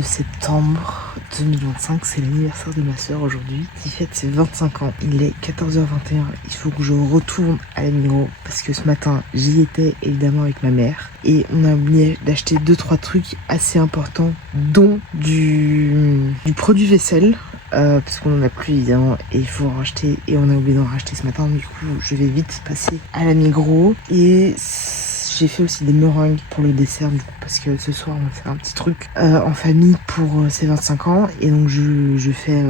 de septembre 2025, c'est l'anniversaire de ma soeur aujourd'hui qui fête ses 25 ans. Il est 14h21, il faut que je retourne à la Migros parce que ce matin j'y étais évidemment avec ma mère et on a oublié d'acheter 2-3 trucs assez importants dont du produit vaisselle. Parce qu'on en a plus évidemment et il faut en racheter et on a oublié d'en racheter ce matin. Du coup je vais vite passer à la Migros et j'ai fait aussi des meringues pour le dessert du coup parce que ce soir on va faire un petit truc en famille pour ses 25 ans et donc je fais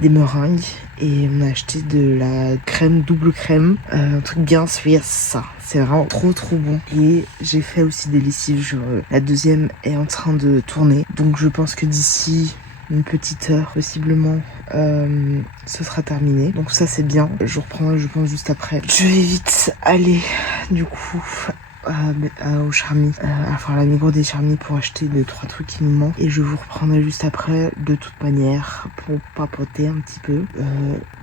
des meringues et on a acheté de la crème double crème, un truc bien suisse, ça c'est vraiment trop bon. Et j'ai fait aussi des lessives, la deuxième est en train de tourner donc je pense que d'ici une petite heure possiblement ce sera terminé, donc ça c'est bien. Je reprendrai je pense juste après. Je vais vite aller du coup au Charmy, enfin à la Migros des Charmy pour acheter 2-3 trucs qui nous manquent et je vous reprendrai juste après de toute manière pour papoter un petit peu.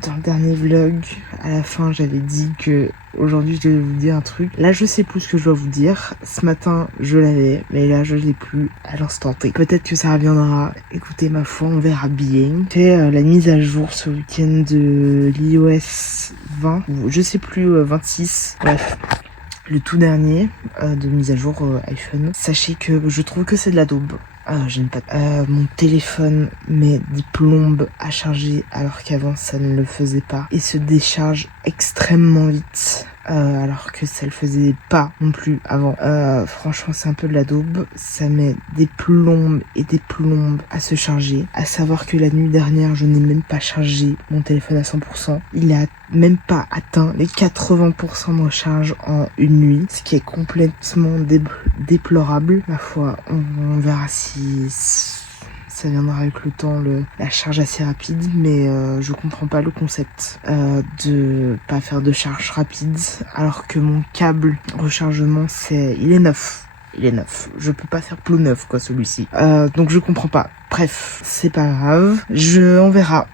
Dans le dernier vlog à la fin j'avais dit que aujourd'hui je devais vous dire un truc. Là je sais plus ce que je dois vous dire. Ce matin je l'avais mais là je l'ai plus à l'instant T. Peut-être que ça reviendra. Écoutez ma foi on verra bien. J'ai fait la mise à jour ce week-end de l'iOS 20 ou je sais plus 26. Bref. Le tout dernier de mise à jour iPhone. Sachez que je trouve que c'est de la daube. J'aime pas. Mon téléphone met des plombes à charger alors qu'avant ça ne le faisait pas et se décharge extrêmement vite. Alors que ça le faisait pas non plus avant. Franchement c'est un peu de la daube. Ça met des plombes et des plombes à se charger. À savoir que la nuit dernière je n'ai même pas chargé mon téléphone à 100%. Il a même pas atteint les 80% de recharge en une nuit. Ce qui est complètement déplorable. Ma foi, on verra si ça viendra avec le temps, la charge assez rapide, mais je comprends pas le concept de pas faire de charge rapide alors que mon câble rechargement il est neuf. Il est neuf. Je peux pas faire plus neuf quoi celui-ci. Donc je comprends pas. Bref, c'est pas grave. On verra.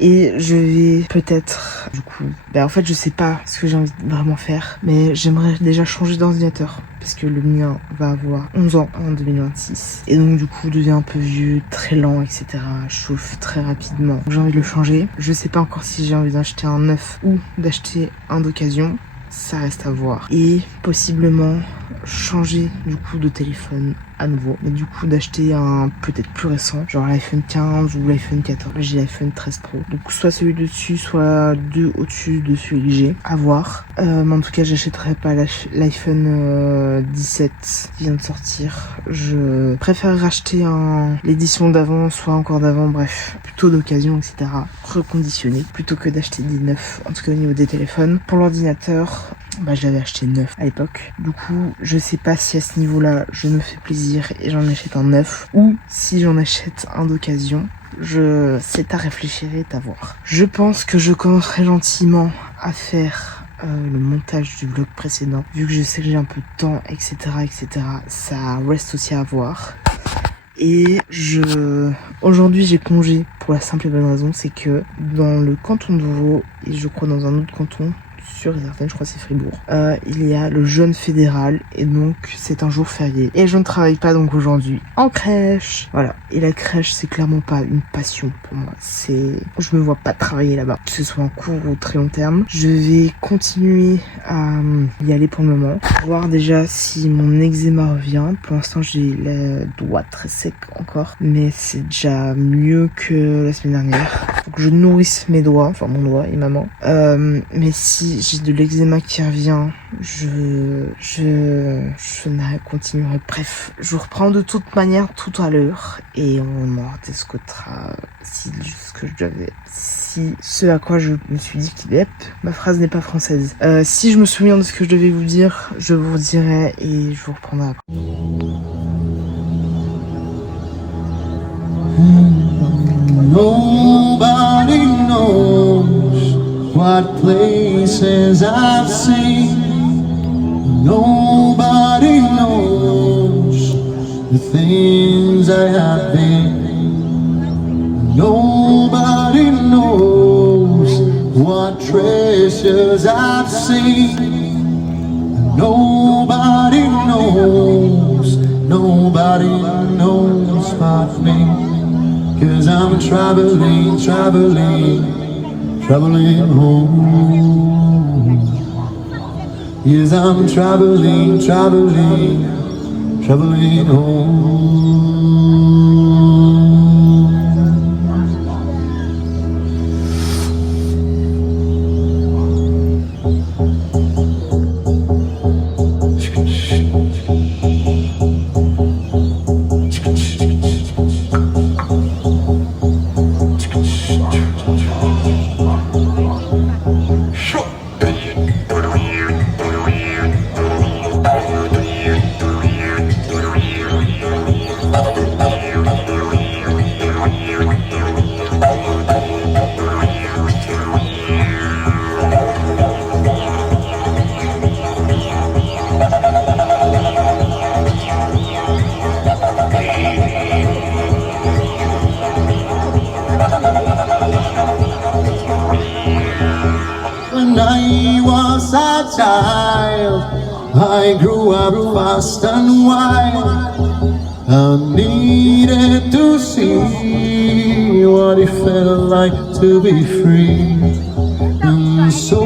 Et je vais peut-être, du coup, en fait je sais pas ce que j'ai envie de vraiment faire, mais j'aimerais déjà changer d'ordinateur. Parce que le mien va avoir 11 ans en 2026. Et donc du coup devient un peu vieux, très lent, etc. Chauffe très rapidement. J'ai envie de le changer. Je sais pas encore si j'ai envie d'acheter un neuf ou d'acheter un d'occasion. Ça reste à voir. Et possiblement changer du coup de téléphone à nouveau, mais du coup d'acheter un peut-être plus récent, genre l'iPhone 15 ou l'iPhone 14. J'ai l'iPhone 13 Pro, donc soit celui dessus, soit deux au-dessus de celui que j'ai, à voir. Mais en tout cas j'achèterai pas l'iPhone 17 qui vient de sortir. Je préfère racheter l'édition d'avant, soit encore d'avant, bref, plutôt d'occasion, etc. Reconditionné, plutôt que d'acheter des neufs, en tout cas au niveau des téléphones. Pour l'ordinateur, je l'avais acheté neuf à l'époque. Du coup, je sais pas si à ce niveau-là, je me fais plaisir et j'en achète un neuf ou si j'en achète un d'occasion. C'est à réfléchir et à voir. Je pense que je commencerai gentiment à faire le montage du vlog précédent. Vu que je sais que j'ai un peu de temps, etc., ça reste aussi à voir. Et aujourd'hui j'ai congé pour la simple et bonne raison, c'est que dans le canton de Vaud, et je crois dans un autre canton, sûr et certaine, je crois que c'est Fribourg, il y a le jeûne fédéral et donc c'est un jour férié et je ne travaille pas donc aujourd'hui en crèche, voilà. Et la crèche c'est clairement pas une passion pour moi, je me vois pas travailler là-bas, que ce soit en court ou très long terme. Je vais continuer à y aller pour le moment, voir déjà si mon eczéma revient. Pour l'instant j'ai les doigts très secs encore, mais c'est déjà mieux que la semaine dernière. Faut que je nourrisse mes doigts, enfin mon doigt et maman, mais si j'ai de l'eczéma qui revient, je continuerai. Bref, je vous reprends de toute manière tout à l'heure et on en discutera si ce à quoi je me suis dit qu'il est. Ma phrase n'est pas française. Si je me souviens de ce que je devais vous dire, je vous dirai et je vous reprendrai après. Nobody knows what places I've seen. Nobody knows the things I have been. Nobody knows what treasures I've seen. Nobody knows nobody knows but me. 'Cause I'm traveling, traveling, traveling home. Yes, I'm traveling, traveling, traveling home. When I was a child, I grew up fast and wild. I needed to see what it felt like to be free. And so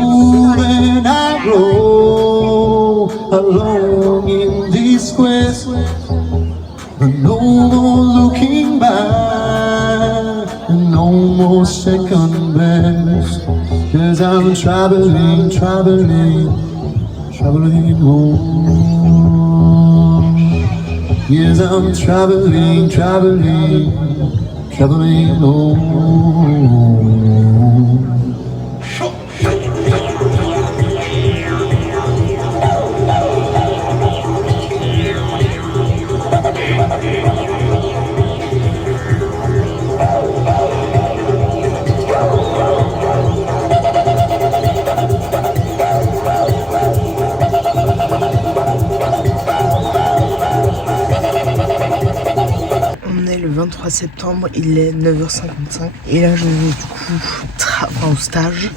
when I grow along in this quest, no more looking back, no more second best. 'Cause I'm traveling, traveling, traveling home. Yes, I'm traveling, traveling, traveling home. On est le 23 septembre, il est 9h55 et là je vais du coup au stage.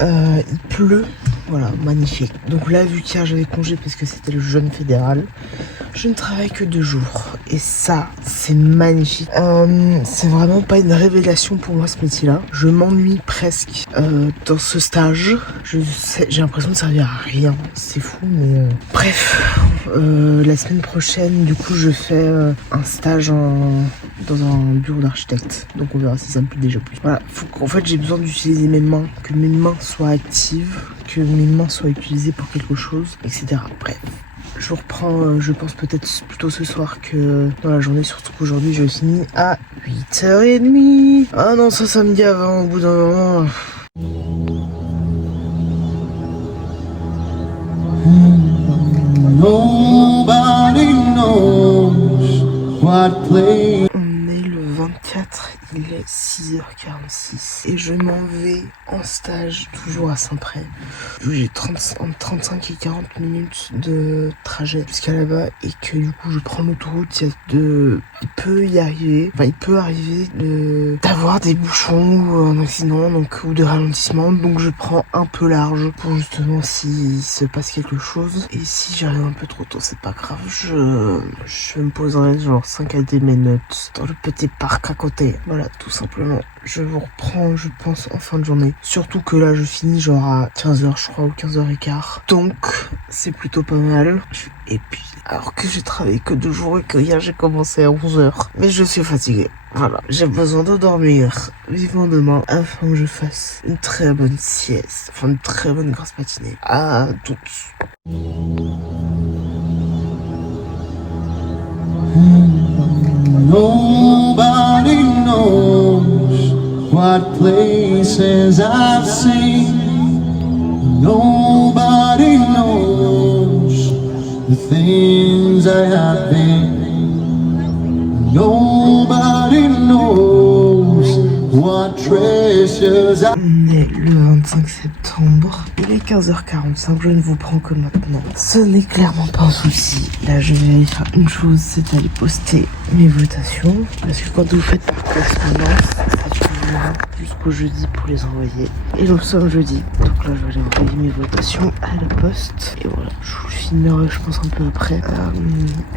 Il pleut, voilà, magnifique. Donc là, vu qu'hier j'avais congé parce que c'était le jeûne fédéral, je ne travaille que 2 jours et ça, c'est magnifique. C'est vraiment pas une révélation pour moi ce métier-là. Je m'ennuie presque dans ce stage. J'ai l'impression de servir à rien, c'est fou, mais bref. La semaine prochaine, du coup, je fais un stage dans un bureau d'architecte. Donc on verra si ça me plaît déjà plus. Voilà, en fait j'ai besoin d'utiliser mes mains, que mes mains soient actives, que mes mains soient utilisées pour quelque chose, etc. Bref. Je reprends, je pense peut-être plutôt ce soir que dans la journée, surtout qu'aujourd'hui je finis à 8h30. Ah non, ça me dit avant, au bout d'un moment. Nobody knows what place. On est le 24, il est 6h46 et je m'en vais en stage toujours à Saint-Pré. J'ai entre 35 et 40 minutes de trajet jusqu'à là-bas et que du coup je prends l'autoroute. Il peut arriver d'avoir des bouchons ou un accident ou de ralentissement, donc je prends un peu large pour justement s'il se passe quelque chose. Et si j'arrive un peu trop tôt, c'est pas grave, je me poserai genre 5 à 10 minutes dans le petit parc à côté. Voilà, tout simplement. Je vous reprends, je pense, en fin de journée. Surtout que là, je finis genre à 15h, je crois, ou 15h15. Donc, c'est plutôt pas mal. Je suis épuisé. Alors que j'ai travaillé que 2 jours et que hier, j'ai commencé à 11h. Mais je suis fatiguée. Voilà, j'ai besoin de dormir vivement demain afin que je fasse une très bonne sieste. Enfin, une très bonne grasse matinée. À toutes. Nobody knows what places I've seen. Nobody knows the things I have been. Nobody knows what treasures I... On est le 25 septembre, il est 15h45, je ne vous prends que maintenant. Ce n'est clairement pas un souci. Là, je vais aller faire une chose, c'est aller poster mes votations. Parce que quand vous faites par correspondance, c'est que jours jusqu'au jeudi pour les envoyer. Et nous sommes jeudi, donc là je vais aller envoyer mes votations à la poste. Et voilà, je vous filmerai je pense un peu après.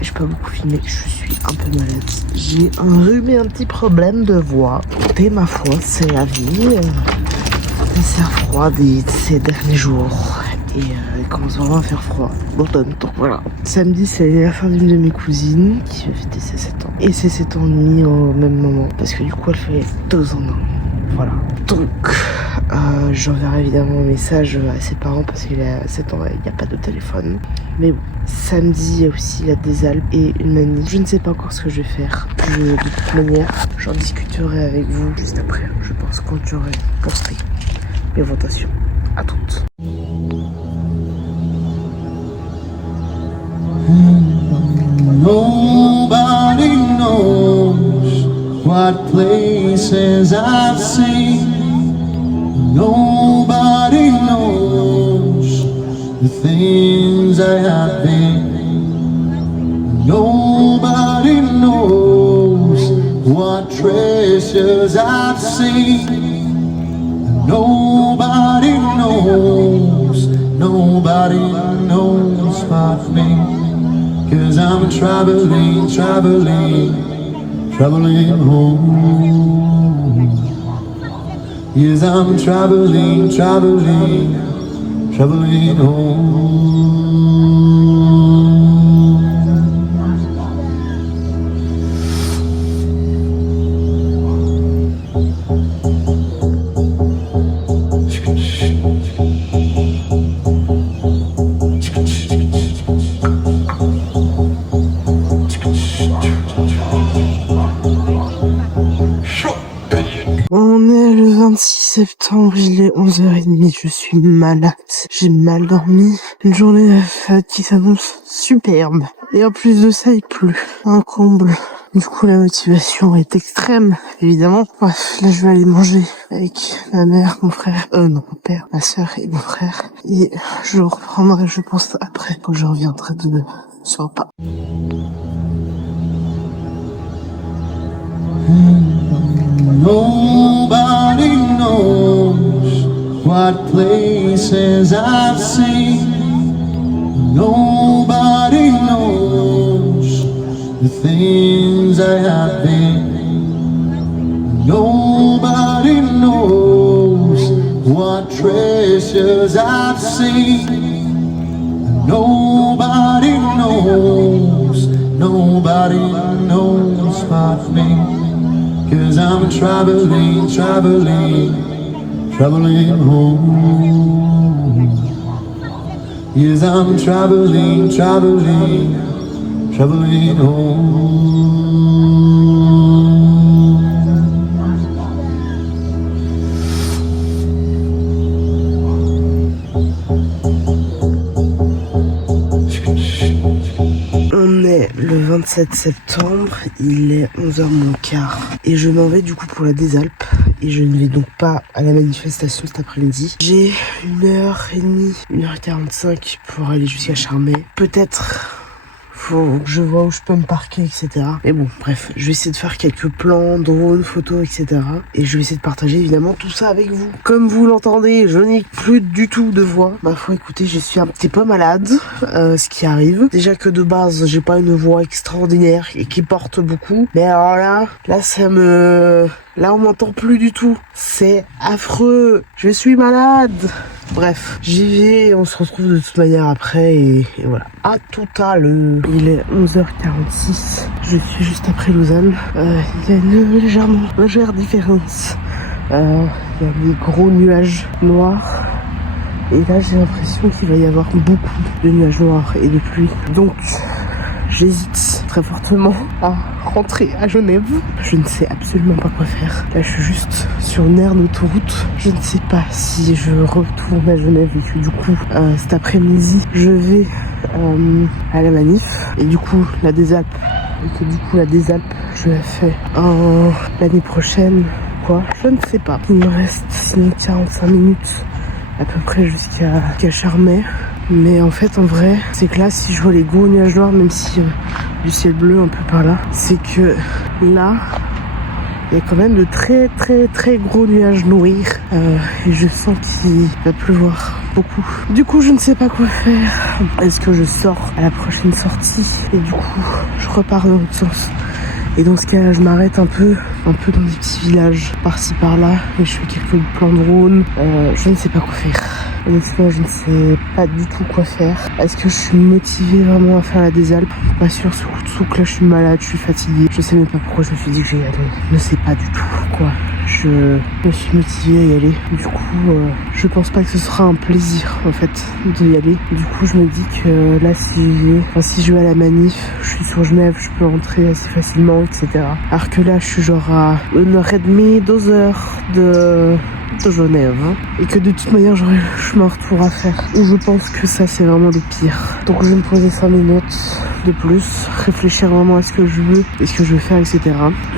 J'ai pas beaucoup filmé, je suis un peu malade. J'ai un rhume et un petit problème de voix. Et ma foi, c'est la vie. Il s'est froid ces derniers jours. Et il commence vraiment à faire froid. L'automne, donc voilà. Samedi, c'est l'anniversaire d'une de mes cousines qui va fêter ses 7 ans. Et ses 7 ans et demi au même moment. Parce que du coup, elle fait 2 ans. Voilà. Donc, j'enverrai évidemment un message à ses parents parce qu'il a 7 ans et il n'y a pas de téléphone. Mais bon. Samedi, il y a aussi la des Alpes et une manif. Je ne sais pas encore ce que je vais faire. De toute manière, j'en discuterai avec vous juste après. Je pense quand j'aurai posté mes votations. À toutes. Nobody knows what places I've seen. Nobody knows the things I have been. Nobody knows what treasures I've seen. Nobody knows but me. 'Cause I'm traveling home. Yes, I'm traveling home. On est le 26 septembre, il est 11h30, je suis malade, j'ai mal dormi, une journée qui s'annonce superbe. Et en plus de ça, il pleut, un comble. Du coup, la motivation est extrême, évidemment. Bref, là, je vais aller manger avec ma mère, mon frère, non, mon père, ma soeur et mon frère. Et je reprendrai, je pense, après, quand je reviendrai de ce repas. Nobody knows what places I've seen. Nobody knows the things I have been. Nobody knows what treasures I've seen. Nobody knows but me. 'Cause I'm traveling home. Yes, I'm traveling home. On est le 27 septembre, il est 11h moins quart et je m'en vais du coup pour la des Alpes et je ne vais donc pas à la manifestation cet après-midi. J'ai 1h30, 1h45 pour aller jusqu'à Charmey. Peut-être faut que je vois où je peux me parquer, etc. Mais bon, bref, je vais essayer de faire quelques plans, drones, photos, etc. Et je vais essayer de partager évidemment tout ça avec vous. Comme vous l'entendez, je n'ai plus du tout de voix. Ma foi, écoutez, je suis un petit peu malade, ce qui arrive. Déjà que de base, j'ai pas une voix extraordinaire et qui porte beaucoup. Mais alors là, ça me... Là, on m'entend plus du tout. C'est affreux. Je suis malade. Bref, j'y vais. On se retrouve de toute manière après. Et voilà. À tout à l'heure. Il est 11h46. Je suis juste après Lausanne. Il y a une légère différence. Il y a des gros nuages noirs. Et là, j'ai l'impression qu'il va y avoir beaucoup de nuages noirs et de pluie. Donc... j'hésite très fortement à rentrer à Genève. Je ne sais absolument pas quoi faire. Là, je suis juste sur une aire d'autoroute. Je ne sais pas si je retourne à Genève et que du coup, cet après-midi, je vais à la manif. Et du coup, la des Alpes. Et que du coup, la des Alpes, je la fais l'année prochaine. Quoi ? Je ne sais pas. Il me reste 45 minutes à peu près jusqu'à Charmey. Mais en fait, en vrai, c'est que là, si je vois les gros nuages noirs, même si du ciel bleu un peu par là, c'est que là, Il y a quand même de très gros nuages noirs et je sens qu'il va pleuvoir beaucoup. Du coup, je ne sais pas quoi faire. Est-ce que je sors à la prochaine sortie et du coup, je repars dans l'autre sens? Et dans ce cas, je m'arrête un peu dans des petits villages par-ci par-là et je fais quelques plans de drone. Je ne sais pas quoi faire. Honnêtement, je ne sais pas du tout quoi faire. Est-ce que je suis motivée vraiment à faire la des Alpes? Pas sûr, surtout que là je suis malade, je suis fatiguée. Je sais même pas pourquoi je me suis dit que j'y allais. Je ne sais pas du tout pourquoi. Je me suis motivée à y aller. Du coup, je pense pas que ce sera un plaisir en fait d'y aller. Du coup, je me dis que là, si je vais à la manif, je suis sur Genève, je peux rentrer assez facilement, etc. Alors que là, je suis genre à 1h30, 2h de Genève, hein. Et que de toute manière j'aurai le chemin retour à faire. Et je pense que ça c'est vraiment le pire. Donc je vais me poser 5 minutes de plus, réfléchir vraiment à ce que je veux et ce que je veux faire, etc.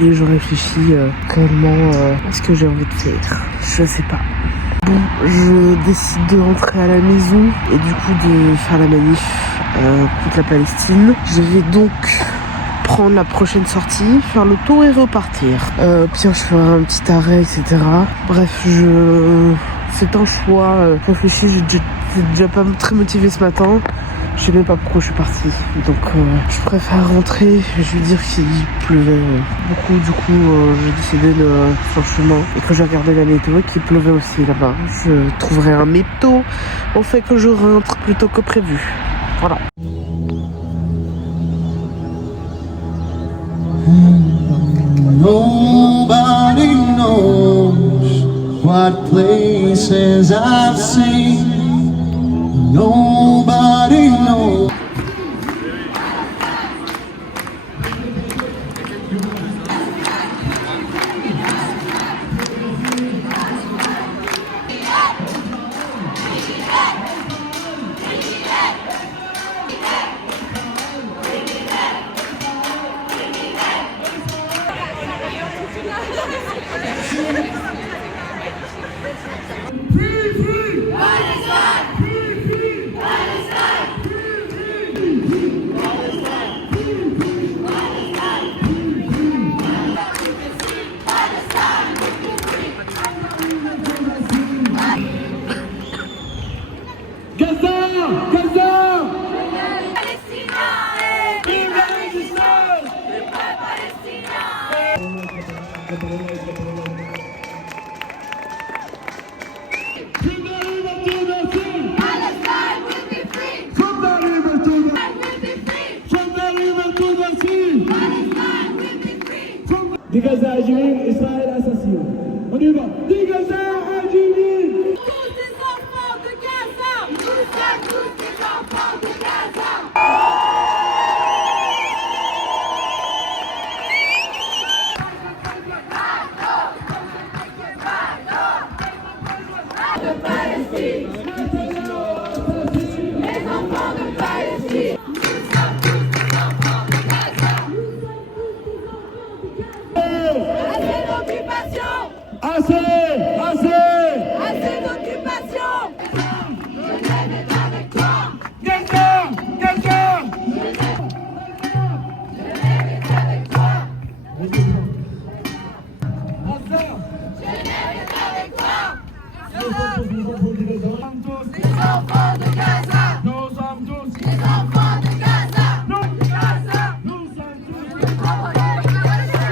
Et je réfléchis réellement à ce que j'ai envie de faire. Je sais pas. Bon, je décide de rentrer à la maison et du coup de faire la manif contre la Palestine. Je vais donc prendre la prochaine sortie, faire le tour et repartir. Puis je ferai un petit arrêt, etc. Bref, c'est un choix réfléchi. J'ai déjà pas très motivé ce matin. Je sais même pas pourquoi je suis partie. Donc je préfère rentrer. Je vais dire qu'il pleuvait beaucoup. Du coup, j'ai décidé de faire le chemin et que j'ai regardé la météo et qu'il pleuvait aussi là-bas. Je trouverai un métaux au fait que je rentre plutôt que prévu. Voilà. Nobody knows what places I've seen. Nobody knows. De Gaza à Jérusalem, Israël assassiné. On y va. De Gaza à Jérusalem. Tous les enfants de Gaza. Nous sommes tous les enfants de Gaza. De Palestine. Les enfants de Palestine. Nous sommes tous les enfants de Gaza. Assez d'occupation. Assez. Assez d'occupation. Genève est avec toi. Gaza. Genève est avec toi. Genève est avec toi. Les enfants de Gaza. Nous sommes tous. Les enfants de Gaza. Nous sommes tous. Les enfants de Gaza.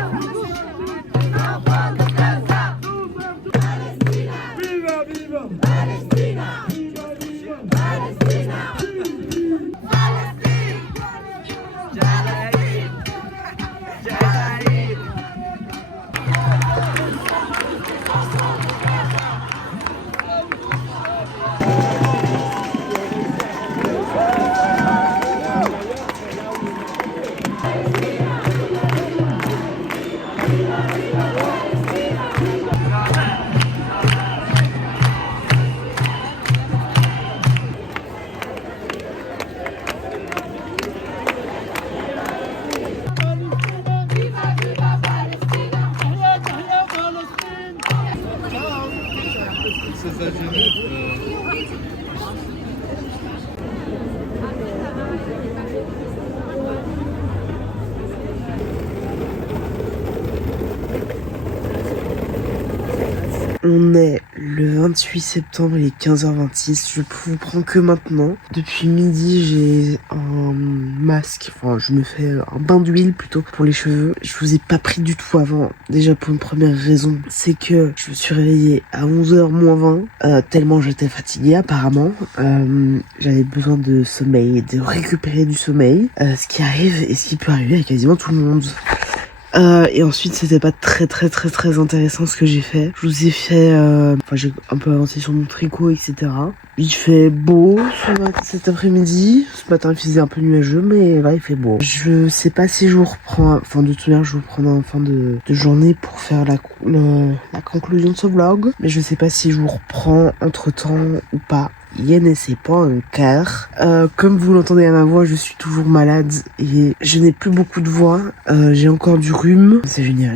Palestine On est le 28 septembre, il est 15h26. Je peux vous prendre que maintenant. Depuis midi, j'ai un masque. Enfin, je me fais un bain d'huile plutôt pour les cheveux. Je vous ai pas pris du tout avant. Déjà pour une première raison, c'est que je me suis réveillée à 11h moins 20. Tellement j'étais fatiguée apparemment. J'avais besoin de sommeil, de récupérer du sommeil. Ce qui arrive et ce qui peut arriver à quasiment tout le monde. Et ensuite c'était pas très intéressant ce que j'ai fait. Je vous ai fait, enfin j'ai un peu avancé sur mon tricot, etc. Il fait beau cet après-midi. Ce matin il faisait un peu nuageux, mais là il fait beau. Je sais pas si je vous reprends, enfin de toute manière je vous prends en fin de journée pour faire la conclusion de ce vlog. Mais je sais pas si je vous reprends entre temps ou pas. Je ne sais pas encore. Comme vous l'entendez à ma voix, je suis toujours malade et je n'ai plus beaucoup de voix. J'ai encore du rhume. C'est génial.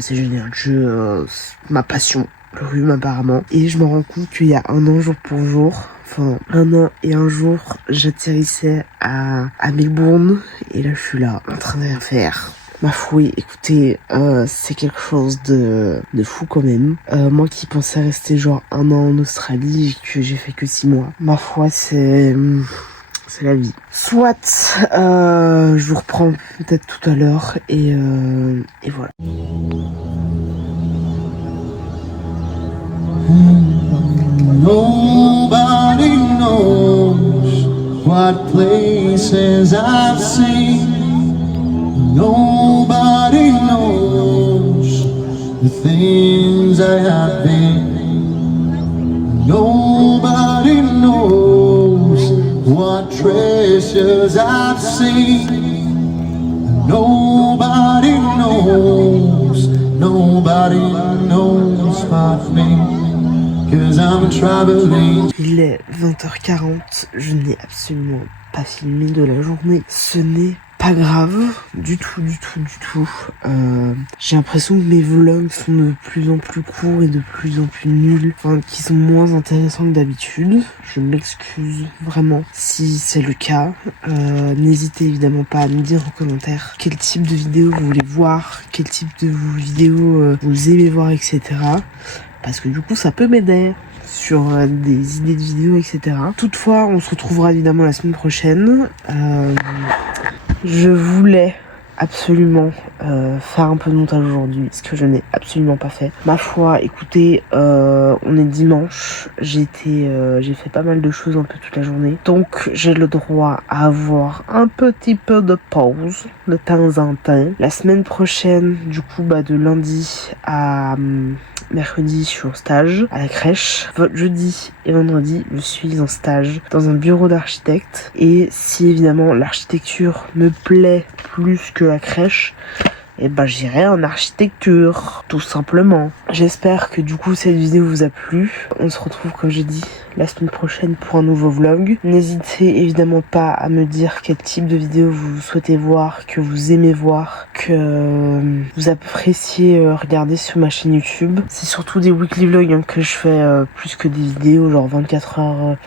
Ma passion, le rhume apparemment. Et je me rends compte qu'il y a un an jour pour jour, enfin 1 an et 1 jour, j'atterrissais à Melbourne et là je suis là en train de rien faire. Ma foi, écoutez, c'est quelque chose de fou quand même. Moi qui pensais rester genre 1 an en Australie et que j'ai fait que 6 mois. Ma foi, c'est la vie. Soit, je vous reprends peut-être tout à l'heure et voilà. Nobody knows what places I've seen. Nobody knows the things I have been. Nobody knows what treasures I've seen. Nobody knows what me. 'Cause I'm traveling. Il est 20h40, je n'ai absolument pas filmé de la journée. Ce n'est pas grave, du tout. J'ai l'impression que mes vlogs sont de plus en plus courts et de plus en plus nuls, enfin qui sont moins intéressants que d'habitude. Je m'excuse vraiment si c'est le cas. N'hésitez évidemment pas à me dire en commentaire quel type de vidéo vous voulez voir, quel type de vidéo vous aimez voir, etc. Parce que du coup ça peut m'aider sur des idées de vidéos, etc. Toutefois, on se retrouvera évidemment la semaine prochaine. Je voulais absolument faire un peu de montage aujourd'hui, ce que je n'ai absolument pas fait. Ma foi, écoutez, on est dimanche, j'ai fait pas mal de choses un peu toute la journée, donc j'ai le droit à avoir un petit peu de pause de temps en temps. La semaine prochaine, du coup, de lundi à mercredi, je suis en stage à la crèche. Jeudi et vendredi, je suis en stage dans un bureau d'architecte. Et si évidemment l'architecture me plaît plus que la crèche, et j'irai en architecture, tout simplement. J'espère que du coup cette vidéo vous a plu. On se retrouve, comme j'ai dit, la semaine prochaine pour un nouveau vlog. N'hésitez évidemment pas à me dire quel type de vidéo vous souhaitez voir, que vous aimez voir, que vous appréciez regarder sur ma chaîne YouTube. C'est surtout des weekly vlogs que je fais plus que des vidéos genre 24 heures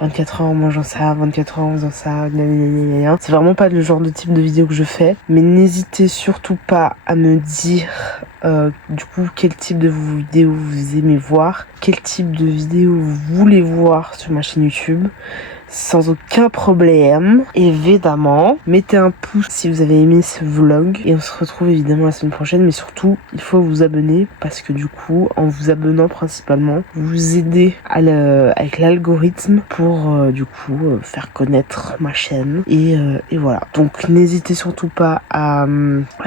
en mangeant ça, 24 heures en faisant ça, c'est vraiment pas le genre de type de vidéo que je fais. Mais n'hésitez surtout pas à me dire du coup quel type de vidéo vous aimez voir, quel type de vidéo vous voulez voir sur ma chaîne YouTube. Sans aucun problème, évidemment. Mettez un pouce si vous avez aimé ce vlog. Et on se retrouve évidemment la semaine prochaine. Mais surtout, il faut vous abonner. Parce que du coup, en vous abonnant principalement, vous aidez avec l'algorithme pour du coup faire connaître ma chaîne. Et voilà. Donc n'hésitez surtout pas à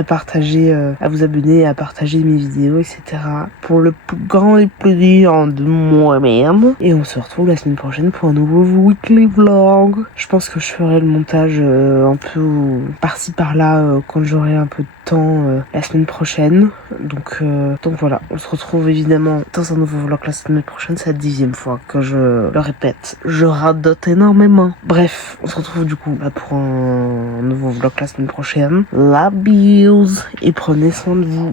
partager, à vous abonner, à partager mes vidéos, etc. Pour le plus grand plaisir de moi-même. Et on se retrouve la semaine prochaine pour un nouveau weekly vlog. Je pense que je ferai le montage un peu par-ci par-là quand j'aurai un peu de temps la semaine prochaine. Donc voilà, on se retrouve évidemment dans un nouveau vlog la semaine prochaine. C'est la 10e fois que je le répète. Je radote énormément. Bref, on se retrouve du coup pour un nouveau vlog la semaine prochaine. La bise et prenez soin de vous.